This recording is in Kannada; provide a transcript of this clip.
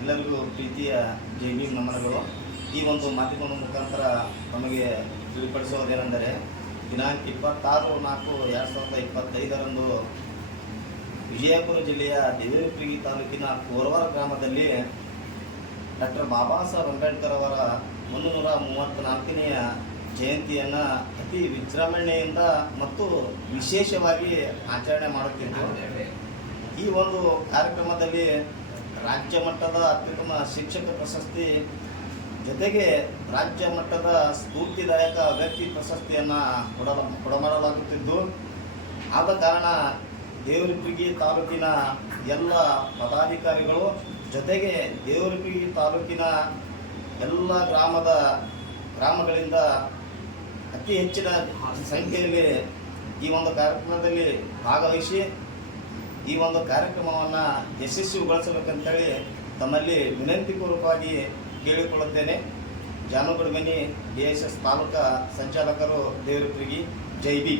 ಎಲ್ಲರಿಗೂ ಪ್ರೀತಿಯ ಜೈ ಭೀಮ್ ನಮನಗಳು. ಈ ಒಂದು ಮಾಧ್ಯಮದ ಮುಖಾಂತರ ನಮಗೆ ತಿಳಿಪಡಿಸುವುದೇನೆಂದರೆ, ದಿನಾಂಕ ಇಪ್ಪತ್ತಾರು ನಾಲ್ಕು ಎರಡು ಸಾವಿರದ ಇಪ್ಪತ್ತೈದರಂದು ವಿಜಯಪುರ ಜಿಲ್ಲೆಯ ದೇವೇರಿಪ್ರಿಗಿ ತಾಲೂಕಿನ ಕೋರವಾರ ಗ್ರಾಮದಲ್ಲಿ ಡಾಕ್ಟರ್ ಬಾಬಾ ಸಾಹೇಬ್ ಅಂಬೇಡ್ಕರ್ ಅವರ ಮುನ್ನೂರ ನೂರ ಮೂವತ್ತ್ನಾಲ್ಕನೆಯ ಜಯಂತಿಯನ್ನು ಅತಿ ವಿಜೃಂಭಣೆಯಿಂದ ಮತ್ತು ವಿಶೇಷವಾಗಿ ಆಚರಣೆ ಮಾಡುತ್ತಿದ್ದೇವೆ ಈ ಒಂದು ಕಾರ್ಯಕ್ರಮದಲ್ಲಿ ರಾಜ್ಯ ಮಟ್ಟದ ಅತ್ಯುತ್ತಮ ಶಿಕ್ಷಕ ಪ್ರಶಸ್ತಿ ಜೊತೆಗೆ ರಾಜ್ಯ ಮಟ್ಟದ ಸ್ಫೂರ್ತಿದಾಯಕ ವ್ಯಕ್ತಿ ಪ್ರಶಸ್ತಿಯನ್ನು ಕೊಡ ಕೊಡಮಾಡಲಾಗುತ್ತಿದ್ದು, ಆದ ಕಾರಣ ದೇವರಿಪಿಗಿ ತಾಲೂಕಿನ ಎಲ್ಲ ಪದಾಧಿಕಾರಿಗಳು ಜೊತೆಗೆ ದೇವರಿಪಿಗಿ ತಾಲೂಕಿನ ಎಲ್ಲ ಗ್ರಾಮದ ಗ್ರಾಮಗಳಿಂದ ಅತಿ ಹೆಚ್ಚಿನ ಸಂಖ್ಯೆಯಲ್ಲಿ ಈ ಒಂದು ಕಾರ್ಯಕ್ರಮದಲ್ಲಿ ಭಾಗವಹಿಸಿ ಈ ಒಂದು ಕಾರ್ಯಕ್ರಮವನ್ನು ಯಶಸ್ವಿಗೊಳಿಸಬೇಕಂತೇಳಿ ತಮ್ಮಲ್ಲಿ ವಿನಂತಿಪೂರ್ವಕವಾಗಿ ಕೇಳಿಕೊಳ್ಳುತ್ತೇನೆ. Janugadmani D S S taluka ಸಂಚಾಲಕರು ದೇವರಿಪ್ರಿಗಿ. ಜೈ ಬಿ